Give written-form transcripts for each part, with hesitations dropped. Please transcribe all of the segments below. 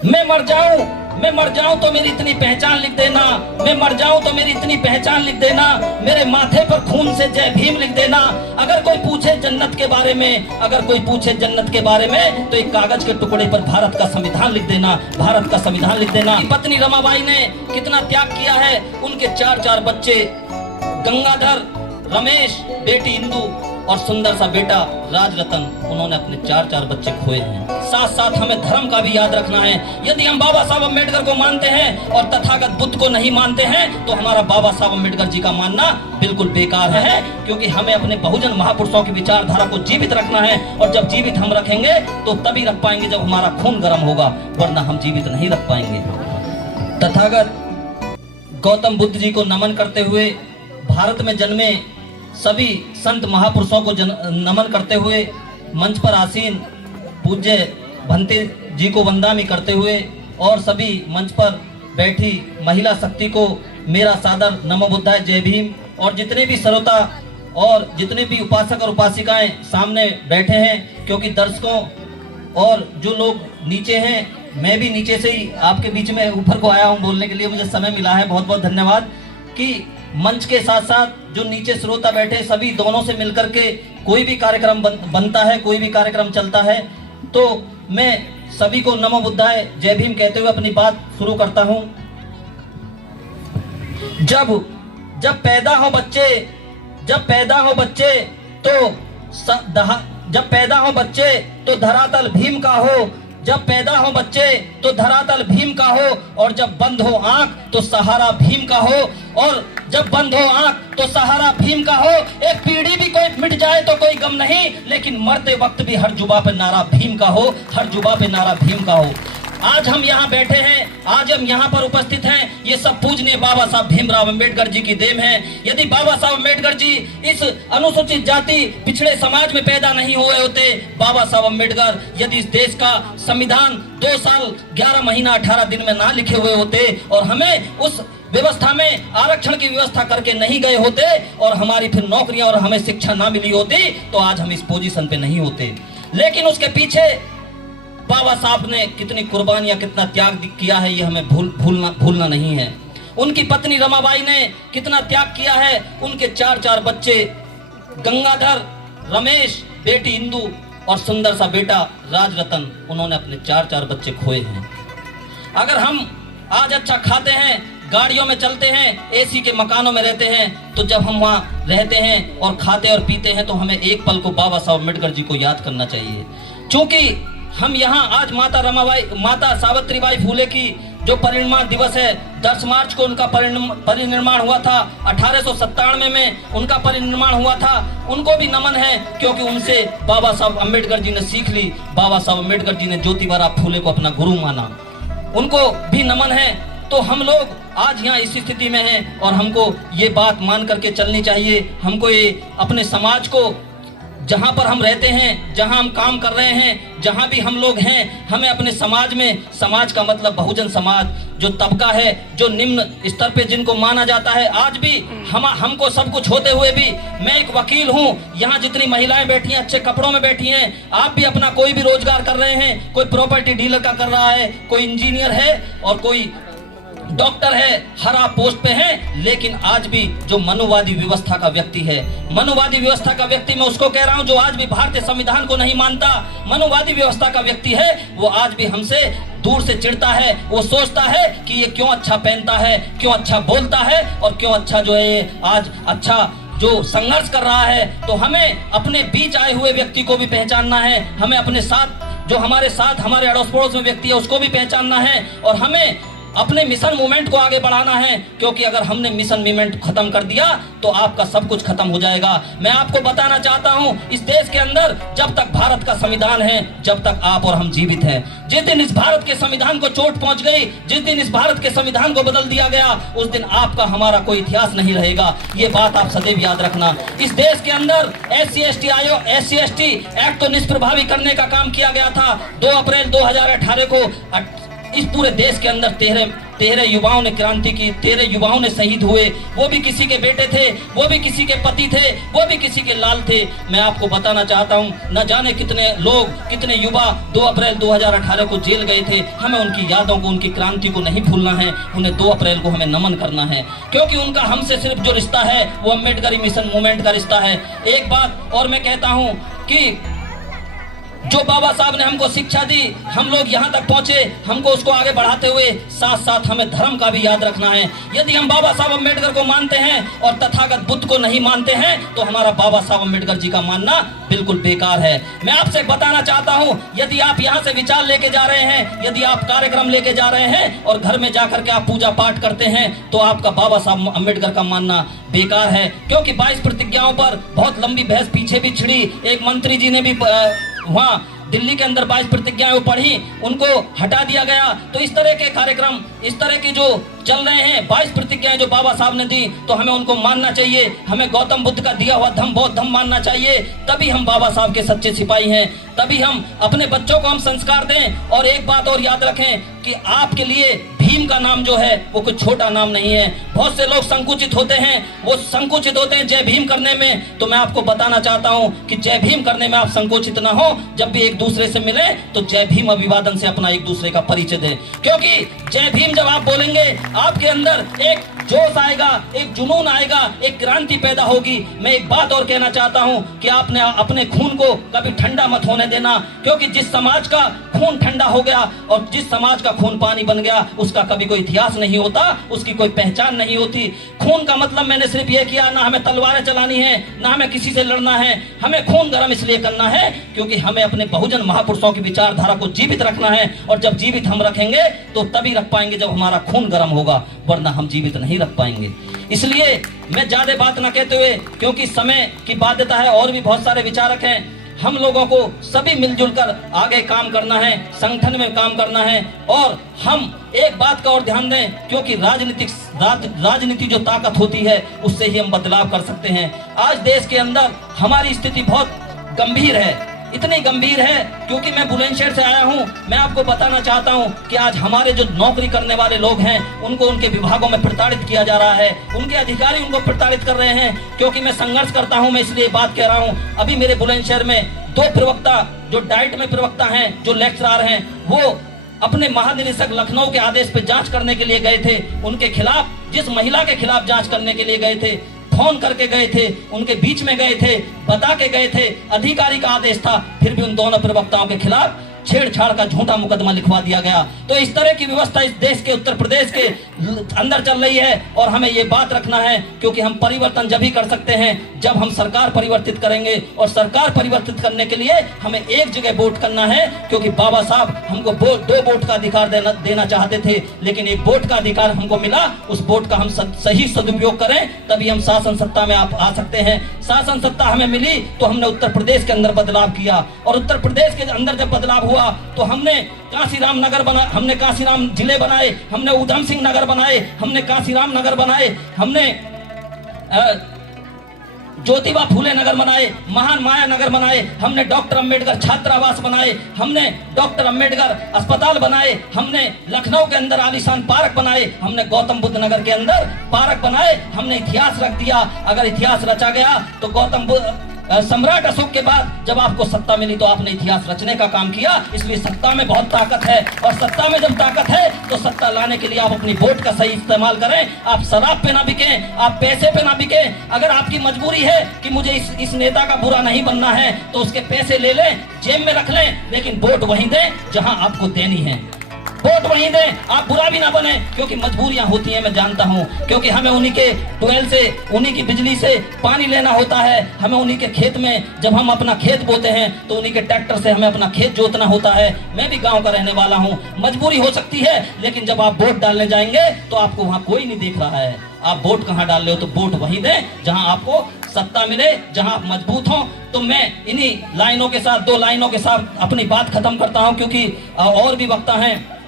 मैं मर जाऊं तो मेरी इतनी पहचान लिख देना, मैं मर जाऊं तो मेरी इतनी पहचान लिख देना, मेरे माथे पर खून से जय भीम लिख देना। अगर कोई पूछे जन्नत के बारे में, अगर कोई पूछे जन्नत के बारे में, तो एक कागज के टुकड़े पर भारत का संविधान लिख देना, भारत का संविधान लिख देना। पत्नी रमाबाई ने कितना त्याग किया है, उनके 4 बच्चे, गंगाधर, रमेश, बेटी इंदु और सुंदर सा बेटा राजरतन, उन्होंने अपने 4 बच्चे खोए हैं। साथ साथ हमें धर्म का भी याद रखना है। यदि हम बाबा साहब अम्बेडकर को मानते हैं और तथागत बुद्ध को नहीं मानते हैं, तो हमारा बाबा साहब अम्बेडकर जी का मानना बिल्कुल बेकार है, क्योंकि हमें अपने बहुजन महापुरुषों की विचारधारा को जीवित रखना है। और जब जीवित हम रखेंगे तो तभी रख पाएंगे जब हमारा खून गर्म होगा, वरना हम जीवित नहीं रख पाएंगे। तथागत गौतम बुद्ध जी को नमन करते हुए, भारत में जन्मे सभी संत महापुरुषों को नमन करते हुए, मंच पर आसीन पूज्य भंते जी को वंदना करते हुए और सभी मंच पर बैठी महिला शक्ति को मेरा सादर नमो बुद्धाय जय भीम। और जितने भी श्रोता और जितने भी उपासक और उपासिकाएं सामने बैठे हैं, क्योंकि दर्शकों और जो लोग नीचे हैं, मैं भी नीचे से ही आपके बीच में ऊपर को आया हूं बोलने के लिए, मुझे समय मिला है। बहुत बहुत धन्यवाद कि मंच के साथ साथ जो नीचे श्रोता बैठे सभी, दोनों से मिलकर के कोई भी कार्यक्रम बनता है, कोई भी कार्यक्रम चलता है, तो मैं सभी को नमो बुद्धाय जय भीम कहते हुए अपनी बात शुरू करता हूं। जब पैदा हो बच्चे तो धरातल भीम का हो, जब पैदा हो बच्चे तो धरातल भीम का हो, और जब बंद हो आंख तो सहारा भीम का हो, और जब बंद हो आंख तो सहारा भीम का हो। एक पीढ़ी भी कोई मिट जाए तो कोई गम नहीं, लेकिन मरते वक्त भी हर जुबा पे नारा भीम का हो, हर जुबा पे नारा भीम का हो। आज हम यहाँ बैठे हैं, आज हम यहाँ पर उपस्थित हैं, ये सब पूजनीय बाबा साहब भीमराव अंबेडकर जी की देन है। यदि बाबा साहब अंबेडकर जी इस अनुसूचित जाति पिछड़े समाज में पैदा नहीं हुए होते, बाबा साहब अंबेडकर यदि इस देश का संविधान 2 साल 11 महीना 18 दिन में ना लिखे हुए होते और हमें उस व्यवस्था में आरक्षण की व्यवस्था करके नहीं गए होते और हमारी फिर नौकरियां और हमें शिक्षा ना मिली होती, तो आज हम इस पोजीशन पे नहीं होते। लेकिन उसके पीछे बाबा साहब ने कितनी कुर्बानियां, कितना त्याग किया है, ये हमें भूलना नहीं है। उनकी पत्नी रमाबाई ने कितना त्याग किया है, उनके 4 बच्चे, गंगाधर, रमेश, बेटी इंदु और सुंदर सा बेटा राजरतन, उन्होंने अपने 4 बच्चे खोए हैं। अगर हम आज अच्छा खाते हैं, गाड़ियों में चलते हैं, एसी के मकानों में रहते हैं, तो जब हम वहाँ रहते हैं और खाते और पीते हैं, तो हमें एक पल को बाबा साहब अम्बेडकर जी को याद करना चाहिए। चूंकि हम यहाँ आज माता सावित्रीबाई फूले की जो परिनिर्वाण दिवस है, 10 मार्च को उनका परिनिर्वाण हुआ था, 1897 में उनका परिनिर्वाण हुआ था। उनको भी नमन है, क्योंकि उनसे बाबा साहब अम्बेडकर जी ने सीख ली। बाबा साहब अम्बेडकर जी ने ज्योतिबा फूले को अपना गुरु माना, उनको भी नमन है। तो हम लोग आज यहाँ इस स्थिति में हैं और हमको ये बात मान करके चलनी चाहिए। हमको ये अपने समाज को, जहाँ पर हम रहते हैं, जहाँ हम काम कर रहे हैं, जहाँ भी हम लोग हैं, हमें अपने समाज में, समाज का मतलब बहुजन समाज, जो तबका है, जो निम्न स्तर पे जिनको माना जाता है, आज भी हमको सब कुछ होते हुए भी, मैं एक वकील हूँ, यहाँ जितनी महिलाएं बैठी हैं अच्छे कपड़ों में बैठी हैं, आप भी अपना कोई भी रोजगार कर रहे हैं, कोई प्रॉपर्टी डीलर का कर रहा है, कोई इंजीनियर है और कोई डॉक्टर है, हर आप पोस्ट पे हैं। लेकिन आज भी जो मनुवादी व्यवस्था का व्यक्ति है, मनुवादी व्यवस्था का व्यक्ति, मैं उसको कह रहा हूं जो आज भी भारतीय संविधान को नहीं मानता, मनुवादी व्यवस्था का व्यक्ति है, वो आज भी हमसे दूर से चिढ़ता है। वो सोचता है कि ये क्यों अच्छा पहनता है, क्यों अच्छा बोलता है और क्यों अच्छा जो है आज अच्छा जो संघर्ष कर रहा है। तो हमें अपने बीच आए हुए व्यक्ति को भी पहचानना है, हमें अपने साथ जो हमारे साथ हमारे अड़ोस पड़ोस में व्यक्ति है उसको भी पहचानना है, और हमें अपने मिशन मूवमेंट को आगे बढ़ाना है। क्योंकि अगर हमने मिशन मूवमेंट खत्म कर दिया तो आपका सब कुछ खत्म हो जाएगा। मैं आपको बताना चाहता हूं, इस देश के अंदर जब तक भारत का संविधान है, जब तक आप और हम जीवित हैं। जिस दिन इस भारत के संविधान को चोट पहुंच गई, जिस दिन इस भारत के संविधान को बदल दिया गया, उस दिन आपका हमारा कोई इतिहास नहीं रहेगा। ये बात आप सदैव याद रखना। इस देश के अंदर SC ST एक्ट तो निष्प्रभावी करने का काम किया गया था। 2 अप्रैल 2018 को इस पूरे देश के अंदर 13 युवाओं ने क्रांति की, 13 युवाओं ने शहीद हुए। वो भी किसी के बेटे थे, वो भी किसी के पति थे, वो भी किसी के लाल थे। मैं आपको बताना चाहता हूं, न जाने कितने लोग, कितने युवा 2 अप्रैल 2018 को जेल गए थे। हमें उनकी यादों को, उनकी क्रांति को नहीं भूलना है। उन्हें 2 अप्रैल को हमें नमन करना है, क्योंकि उनका हमसे सिर्फ जो रिश्ता है वो अम्बेडकरी मिशन मूवमेंट का रिश्ता है। एक बात और मैं कहता हूं कि जो बाबा साहब ने हमको शिक्षा दी, हम लोग यहाँ तक पहुंचे, हमको उसको आगे बढ़ाते हुए साथ साथ हमें धर्म का भी याद रखना है। यदि हम बाबा साहब अम्बेडकर को मानते हैं और तथागत बुद्ध को नहीं मानते हैं तो हमारा बाबा साहब अम्बेडकर जी का मानना बिल्कुल बेकार है। मैं आपसे बताना चाहता हूँ, यदि आप यहाँ से विचार लेके जा रहे हैं, यदि आप कार्यक्रम लेके जा रहे हैं और घर में जाकर के आप पूजा पाठ करते हैं, तो आपका बाबा साहब अम्बेडकर का मानना बेकार है। क्योंकि 22 प्रतिज्ञाओं पर बहुत लंबी बहस पीछे भी छिड़ी। एक मंत्री जी ने भी वहाँ दिल्ली के अंदर 22 प्रतिज्ञाएं पढ़ी, उनको हटा दिया गया। तो इस तरह के कार्यक्रम, इस तरह की जो चल रहे हैं 22 प्रतिज्ञाएं जो बाबा साहब ने दी, तो हमें उनको मानना चाहिए। हमें गौतम बुद्ध का दिया हुआ धम्म बौद्ध धम्म मानना चाहिए। तभी हम बाबा साहब के सच्चे सिपाही हैं, तभी हम अपने बच्चों को हम संस्कार दें। और एक बात और याद रखें कि आपके लिए भीम का नाम जो है वो कोई छोटा नाम नहीं है। बहुत से लोग संकुचित होते हैं, वो संकुचित होते हैं जय भीम करने में। तो मैं आपको बताना चाहता हूं कि जय भीम करने में आप संकोचित ना हो। जब भी एक दूसरे से मिले तो जय भीम अभिवादन से अपना एक दूसरे का परिचय दें, क्योंकि जय भीम जब आप बोलेंगे आपके अंदर एक जोश आएगा, एक जुनून आएगा, एक क्रांति पैदा होगी। मैं एक बात और कहना चाहता हूं कि आपने अपने खून को कभी ठंडा मत होने देना, क्योंकि जिस समाज का खून ठंडा हो गया और जिस समाज का खून पानी बन गया, उसका कभी कोई इतिहास नहीं होता, उसकी कोई पहचान नहीं होती। खून का मतलब मैंने सिर्फ ये किया, ना हमें तलवारें चलानी है, ना हमें किसी से लड़ना है। हमें खून गर्म इसलिए करना है क्योंकि हमें अपने बहुजन महापुरुषों की विचारधारा को जीवित रखना है। और जब जीवित हम रखेंगे तो तभी रख पाएंगे जब हमारा खून गर्म होगा, वरना हम जीवित नहीं रख पाएंगे। इसलिए मैं ज्यादा बात न कहते हुए, क्योंकि समय की बाध्यता है, और भी बहुत सारे विचारक हैं, हम लोगों को सभी मिलजुल कर आगे काम करना है, संगठन में काम करना है। और हम एक बात का और ध्यान दें, क्योंकि राजनीति जो ताकत होती है उससे ही हम बदलाव कर सकते हैं। आज देश के अंदर हमारी स्थिति बहुत गंभीर है, इतनी गंभीर है क्योंकि मैं बुलंदशहर से आया हूं। मैं आपको बताना चाहता हूं कि आज हमारे जो नौकरी करने वाले लोग हैं उनको उनके विभागों में प्रताड़ित किया जा रहा है, उनके अधिकारी उनको प्रताड़ित कर रहे हैं। क्योंकि मैं संघर्ष करता हूं, मैं इसलिए बात कह रहा हूं। अभी मेरे बुलंदशहर में 2 प्रवक्ता जो डाइट में प्रवक्ता हैं, जो लेक्चरर हैं, वो अपने महानिदेशक लखनऊ के आदेश पे जांच करने के लिए गए थे। उनके खिलाफ, जिस महिला के खिलाफ जांच करने के लिए गए थे, फोन करके गए थे, उनके बीच में गए थे, बता के गए थे, अधिकारी का आदेश था, फिर भी उन दोनों प्रवक्ताओं के खिलाफ छेड़छाड़ का झूठा मुकदमा लिखवा दिया गया। तो इस तरह की व्यवस्था इस देश के, उत्तर प्रदेश के अंदर चल रही है। और हमें ये बात रखना है, क्योंकि हम परिवर्तन जब ही कर सकते हैं जब हम सरकार परिवर्तित करेंगे। और सरकार परिवर्तित करने के लिए हमें एक जगह वोट करना है, क्योंकि बाबा साहब हमको 2 वोट का अधिकार देना चाहते थे, लेकिन एक वोट का अधिकार हमको मिला। उस वोट का हम सही सदुपयोग करें, तभी हम शासन सत्ता में आ सकते हैं। शासन सत्ता हमें मिली तो हमने उत्तर प्रदेश के अंदर बदलाव किया, और उत्तर प्रदेश के अंदर जब बदलाव हुआ तो हमने कांसीराम नगर बना, हमने कांसीराम जिले बनाए, हमने उधम सिंह नगर बनाए, हमने कांसीराम नगर बनाए, हमने ज्योतिबा फूले नगर बनाए, महान माया नगर बनाए, हमने डॉक्टर अंबेडकर छात्रावास बनाए, हमने डॉक्टर अंबेडकर अस्पताल बनाए, हमने लखनऊ के अंदर आलीशान पार्क बनाए, हमने गौतम बुद्ध नगर के अंदर पार्क बनाए। हमने इतिहास रख दिया। अगर इतिहास रचा गया तो गौतम बुद्ध सम्राट अशोक के बाद जब आपको सत्ता मिली तो आपने इतिहास रचने का काम किया। इसलिए सत्ता में बहुत ताकत है, और सत्ता में जब ताकत है तो सत्ता लाने के लिए आप अपनी वोट का सही इस्तेमाल करें। आप शराब पे ना बिकें, आप पैसे पे ना बिकें। अगर आपकी मजबूरी है कि मुझे इस नेता का बुरा नहीं बनना है तो उसके पैसे ले लें, जेब में रख लें, लेकिन वोट वहीं दें जहां आपको देनी है। वोट वहीं दें, आप बुरा भी ना बने, क्योंकि मजबूरियां होती हैं, मैं जानता हूं। क्योंकि हमें उन्हीं के ट्यूबवेल से, उन्हीं की बिजली से पानी लेना होता है। हमें उन्हीं के खेत में, जब हम अपना खेत बोते हैं तो उन्हीं के ट्रैक्टर से हमें अपना खेत जोतना होता है। मैं भी गांव का रहने वाला हूं, मजबूरी हो सकती है, लेकिन जब आप वोट डालने जाएंगे तो आपको वहां कोई नहीं देख रहा है। आप वोट कहां डाल रहे हो, तो वोट वहीं दें जहां आपको सत्ता मिले, जहां आप मजबूत हो। तो मैं इन्हीं लाइनों के साथ, 2 लाइनों के साथ अपनी बात खत्म करता हूं, क्योंकि और भी वक्ता हैं।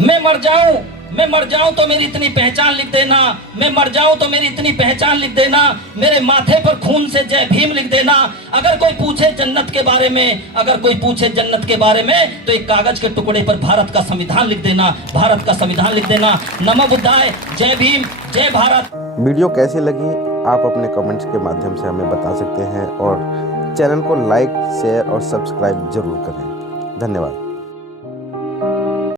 मैं मर जाऊं मैं मर जाऊं तो मेरी इतनी पहचान लिख देना, मैं मर जाऊं तो मेरी इतनी पहचान लिख देना, मेरे माथे पर खून से जय भीम लिख देना। अगर कोई पूछे जन्नत के बारे में, अगर कोई पूछे जन्नत के बारे में, तो एक कागज के टुकड़े पर भारत का संविधान लिख देना, भारत का संविधान लिख देना। नमो बुद्धाय, जय भीम, जय भारत। वीडियो कैसी लगी आप अपने कमेंट्स के माध्यम से हमें बता सकते हैं और चैनल को लाइक, शेयर और सब्सक्राइब जरूर करें। धन्यवाद।